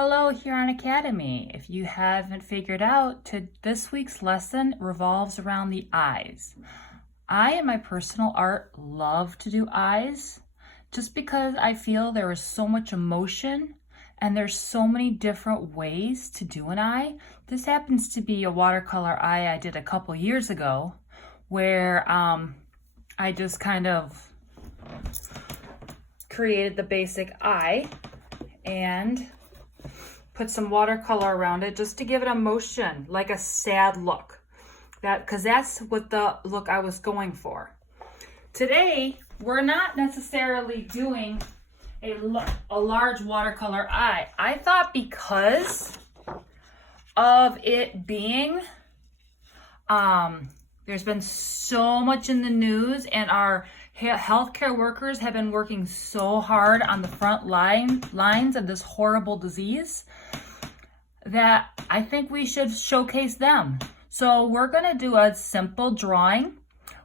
Hello here on Academy. If you haven't figured out, this week's lesson revolves around the eyes. I, in my personal art, love to do eyes just because I feel there is so much emotion and there's so many different ways to do an eye. This happens to be a watercolor eye I did a couple years ago where I just kind of created the basic eye and put some watercolor around it just to give it emotion, like a sad look. Because that's what the look I was going for. Today, we're not necessarily doing a large watercolor eye. I thought because of it being, there's been so much in the news and our healthcare workers have been working so hard on the front lines of this horrible disease that I think we should showcase them. So we're going to do a simple drawing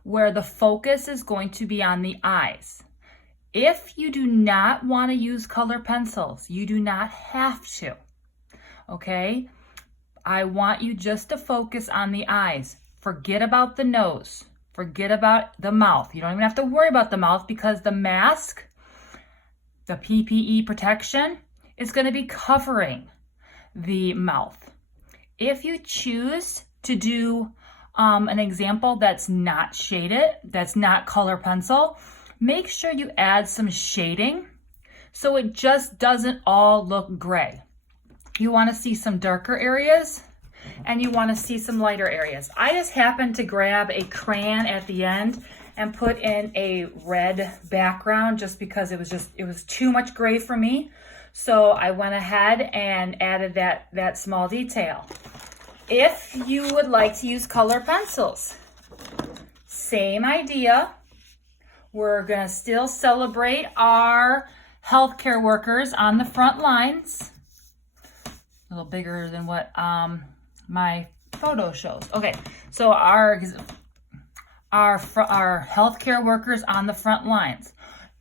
where the focus is going to be on the eyes. If you do not want to use color pencils, you do not have to, okay? I want you just to focus on the eyes. Forget about the nose. Forget about the mouth. You don't even have to worry about the mouth because the mask, the PPE protection, is going to be covering the mouth. If you choose to do an example that's not shaded, that's not color pencil, make sure you add some shading so it just doesn't all look gray. You want to see some darker areas and you want to see some lighter areas. I just happened to grab a crayon at the end and put in a red background just because it was too much gray for me. So I went ahead and added that small detail. If you would like to use color pencils, same idea. We're gonna still celebrate our healthcare workers on the front lines. A little bigger than what my photo shows. Okay, so our healthcare workers on the front lines.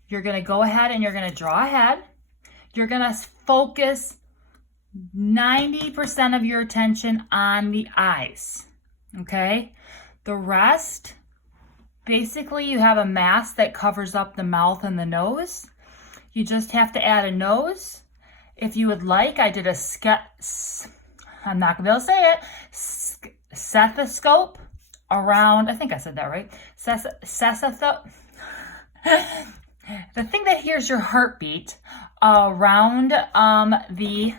You're gonna go ahead and you're gonna draw ahead. You're gonna focus 90% of your attention on the eyes, okay? The rest, basically you have a mask that covers up the mouth and the nose. You just have to add a nose. If you would like, I did a I'm not gonna be able to say it, stethoscope around, I think I said that right, stethoscope. The thing that hears your heartbeat around the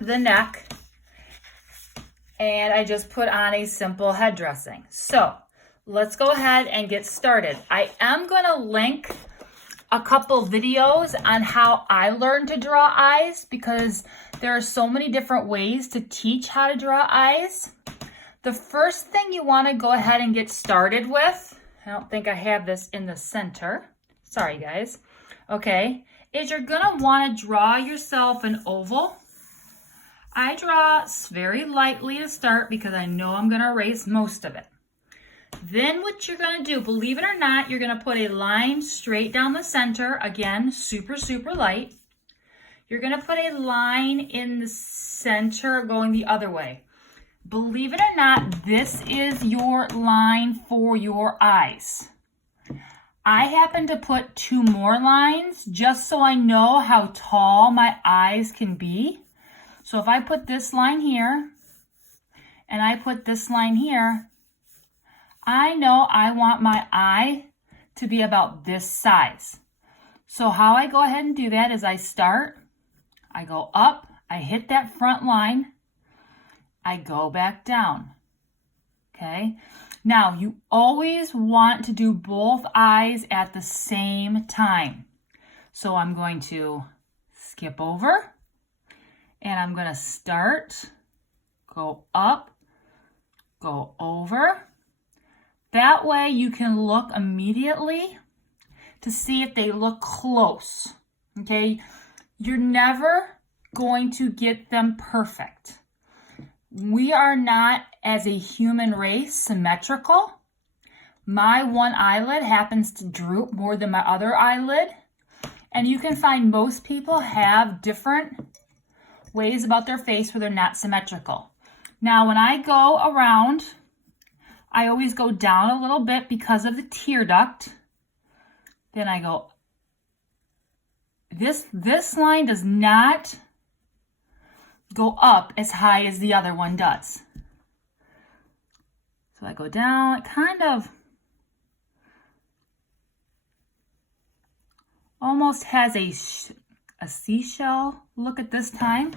neck, and I just put on a simple head dressing. So let's go ahead and get started. I am going to link a couple videos on how I learned to draw eyes because there are so many different ways to teach how to draw eyes. The first thing you want to go ahead and get started with, I don't think I have this in the center. Sorry, guys. Okay, is you're gonna want to draw yourself an oval. I draw very lightly to start because I know I'm gonna erase most of it. Then what you're gonna do, believe it or not, you're gonna put a line straight down the center. Again, super, super light. You're gonna put a line in the center going the other way. Believe it or not, this is your line for your eyes. I happen to put 2 more lines just so I know how tall my eyes can be. So if I put this line here and I put this line here, I know I want my eye to be about this size. So how I go ahead and do that is I go up, I hit that front line, I go back down, okay? Now, you always want to do both eyes at the same time. So I'm going to skip over and I'm going to start, go up, go over. That way you can look immediately to see if they look close, okay? You're never going to get them perfect. We are not, as a human race, symmetrical. My one eyelid happens to droop more than my other eyelid. And you can find most people have different ways about their face where they're not symmetrical. Now, when I go around, I always go down a little bit because of the tear duct. Then I go, this line does not go up as high as the other one does. So I go down, it kind of almost has a seashell look at this time.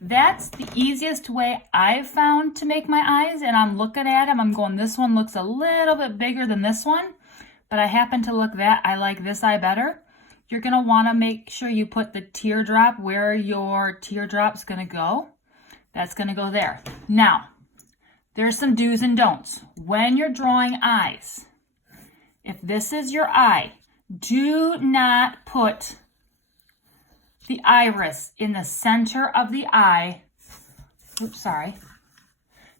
That's the easiest way I've found to make my eyes, and I'm looking at them. I'm going, this one looks a little bit bigger than this one, but I happen to look that I like this eye better. You're going to want to make sure you put the teardrop where your teardrop's going to go. That's going to go there. Now, there's some do's and don'ts. When you're drawing eyes, if this is your eye, do not put the iris in the center of the eye. Oops, sorry.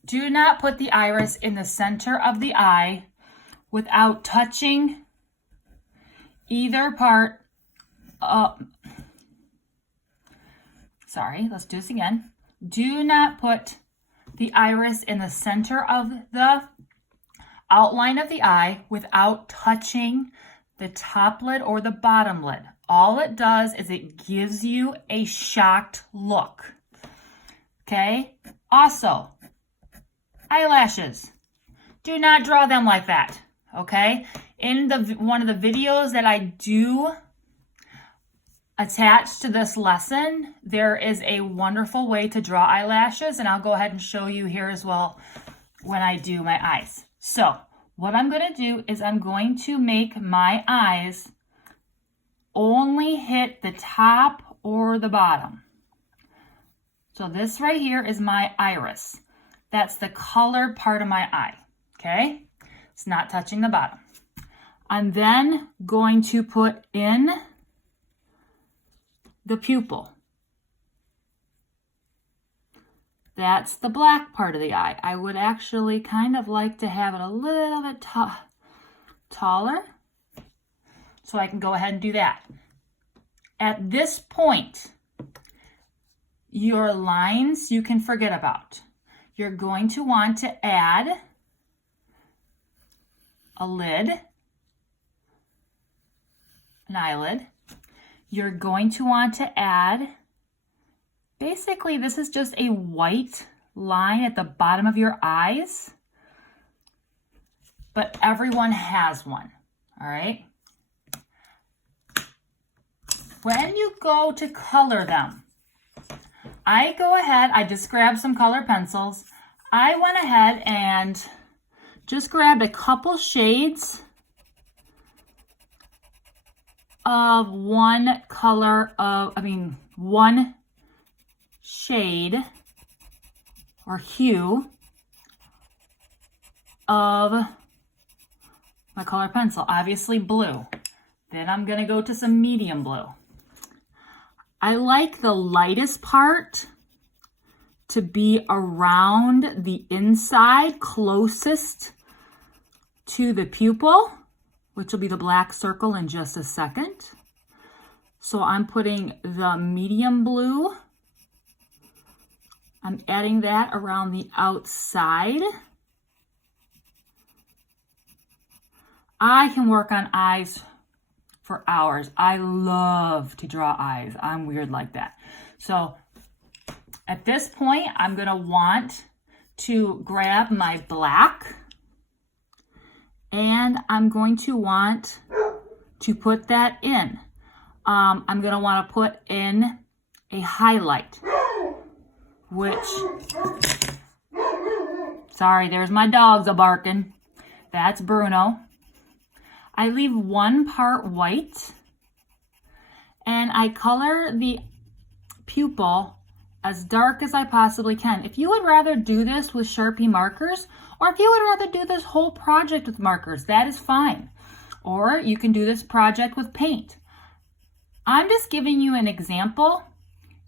Do not put the iris in the center of the eye without touching either part. Sorry, let's do this again. Do not put the iris in the center of the outline of the eye without touching the top lid or the bottom lid. All it does is it gives you a shocked look. Okay? Also, eyelashes. Do not draw them like that. Okay? In one of the videos that I do attached to this lesson, there is a wonderful way to draw eyelashes, and I'll go ahead and show you here as well when I do my eyes. So what I'm going to do is I'm going to make my eyes only hit the top or the bottom. So this right here is my iris. That's the colored part of my eye, okay? It's not touching the bottom. I'm then going to put in the pupil. That's the black part of the eye. I would actually kind of like to have it a little bit taller, so I can go ahead and do that. At this point, your lines you can forget about. You're going to want to add a lid, an eyelid. You're going to want to add, basically this is just a white line at the bottom of your eyes, but everyone has one, all right? When you go to color them, I go ahead, I just grabbed some color pencils. I went ahead and just grabbed a couple shades of one shade or hue of my color pencil, obviously blue. Then I'm going to go to some medium blue. I like the lightest part to be around the inside closest to the pupil, which will be the black circle in just a second. So I'm putting the medium blue. I'm adding that around the outside. I can work on eyes for hours. I love to draw eyes. I'm weird like that. So at this point, I'm going to want to grab my black, and I'm going to want to put that in. I'm going to want to put in a highlight, which, sorry, there's my dogs a-barking. That's Bruno. I leave one part white, and I color the pupil as dark as I possibly can. If you would rather do this with Sharpie markers, or if you would rather do this whole project with markers, that is fine. Or you can do this project with paint. I'm just giving you an example.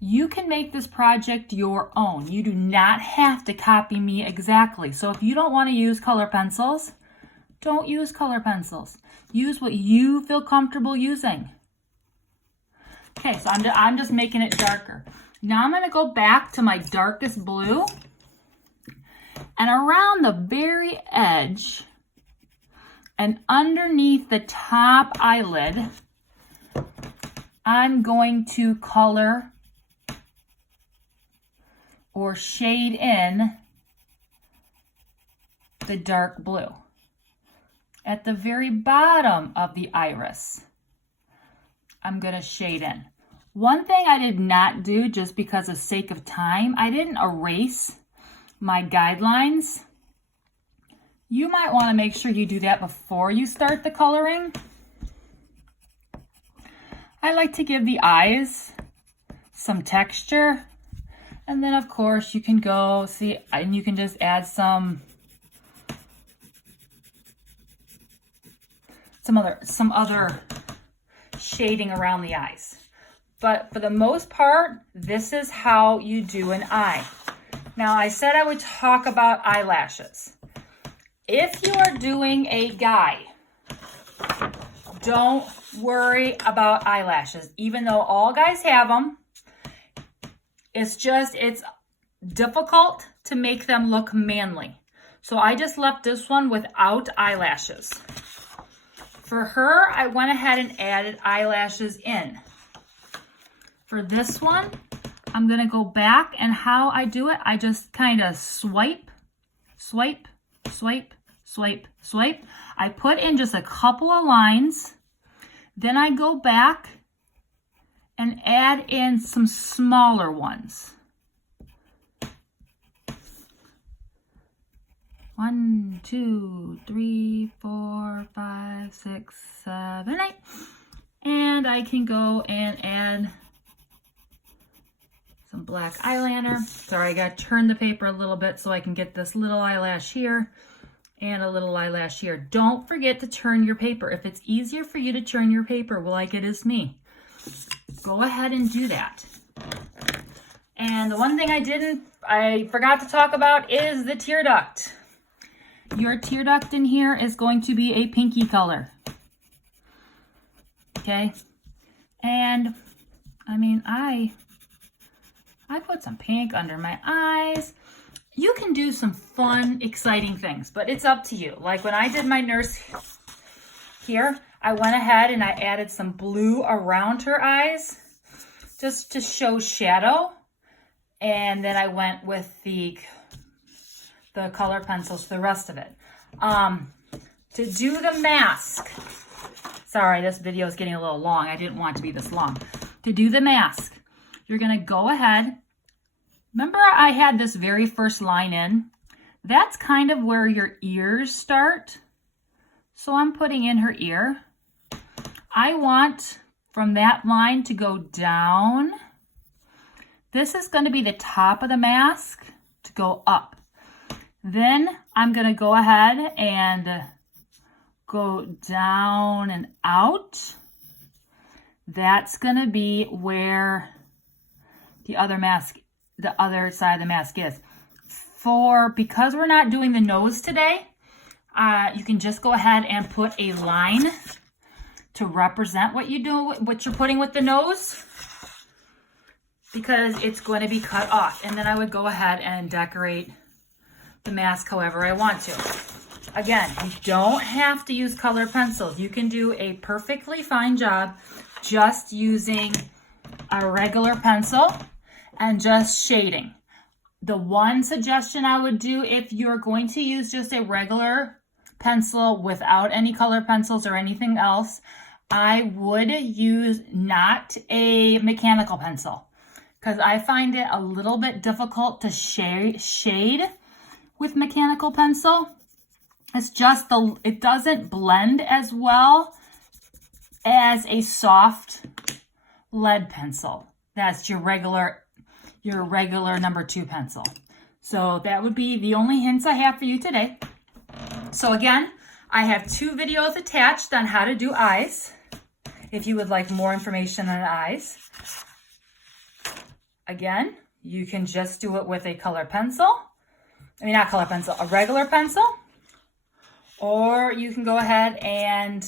You can make this project your own. You do not have to copy me exactly. So if you don't want to use color pencils, don't use color pencils. Use what you feel comfortable using. Okay, so I'm just making it darker. Now I'm going to go back to my darkest blue, and around the very edge and underneath the top eyelid, I'm going to color or shade in the dark blue. At the very bottom of the iris, I'm going to shade in. One thing I did not do, just because of sake of time, I didn't erase my guidelines. You might want to make sure you do that before you start the coloring. I like to give the eyes some texture. And then of course you can go see, and you can just add some other shading around the eyes. But for the most part, this is how you do an eye. Now, I said I would talk about eyelashes. If you are doing a guy, don't worry about eyelashes. Even though all guys have them, it's difficult to make them look manly. So I just left this one without eyelashes. For her, I went ahead and added eyelashes in. For this one, I'm going to go back, and how I do it, I just kind of swipe, swipe, swipe, swipe, swipe. I put in just a couple of lines. Then I go back and add in some smaller ones. 1, 2, 3, 4, 5, 6, 7, 8. And I can go and add some black eyeliner. Sorry, I got to turn the paper a little bit so I can get this little eyelash here and a little eyelash here. Don't forget to turn your paper. If it's easier for you to turn your paper like it is me, go ahead and do that. And the one thing I forgot to talk about is the tear duct. Your tear duct in here is going to be a pinky color. Okay? And I mean, I put some pink under my eyes. You can do some fun, exciting things, but it's up to you. Like when I did my nurse here, I went ahead and I added some blue around her eyes just to show shadow. And then I went with the color pencils for the rest of it. To do the mask, sorry, this video is getting a little long. I didn't want it to be this long. To do the mask, you're going to go ahead. Remember I had this very first line in? That's kind of where your ears start. So I'm putting in her ear. I want from that line to go down. This is going to be the top of the mask to go up. Then I'm going to go ahead and go down and out. That's going to be where the other side of the mask is. Because we're not doing the nose today, you can just go ahead and put a line to represent what you're putting with the nose, because it's going to be cut off. And then I would go ahead and decorate the mask however I want to. Again, you don't have to use colored pencils. You can do a perfectly fine job just using a regular pencil and just shading. The one suggestion I would do, if you're going to use just a regular pencil without any colored pencils or anything else, I would use not a mechanical pencil, because I find it a little bit difficult to shade with mechanical pencil. It's just it doesn't blend as well as a soft lead pencil. That's your regular number 2 pencil. So that would be the only hints I have for you today. So again, I have 2 videos attached on how to do eyes, if you would like more information on eyes. Again, you can just do it with a color pencil. I mean, not color pencil, a regular pencil. Or you can go ahead and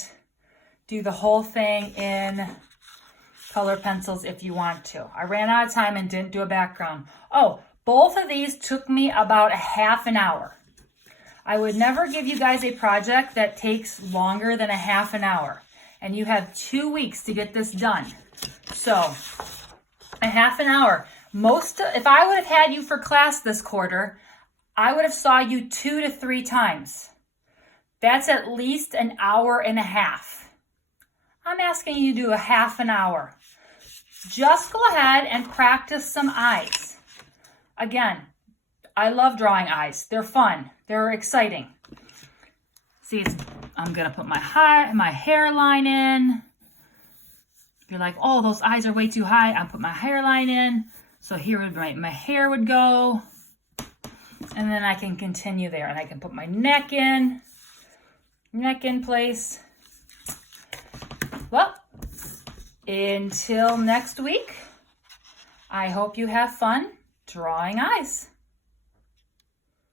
do the whole thing in color pencils if you want to. I ran out of time and didn't do a background. Oh, both of these took me about a half an hour. I would never give you guys a project that takes longer than a half an hour. And you have 2 weeks to get this done. So, a half an hour. If I would have had you for class this quarter, I would have saw you 2 to 3 times. That's at least an hour and a half. I'm asking you to do a half an hour. Just go ahead and practice some eyes. Again, I love drawing eyes. They're fun. They're exciting. See, I'm going to put my hairline in. If you're like, oh, those eyes are way too high, I'll put my hairline in. So here would my hair would go. And then I can continue there. And I can put my neck in place. Well, until next week, I hope you have fun drawing eyes.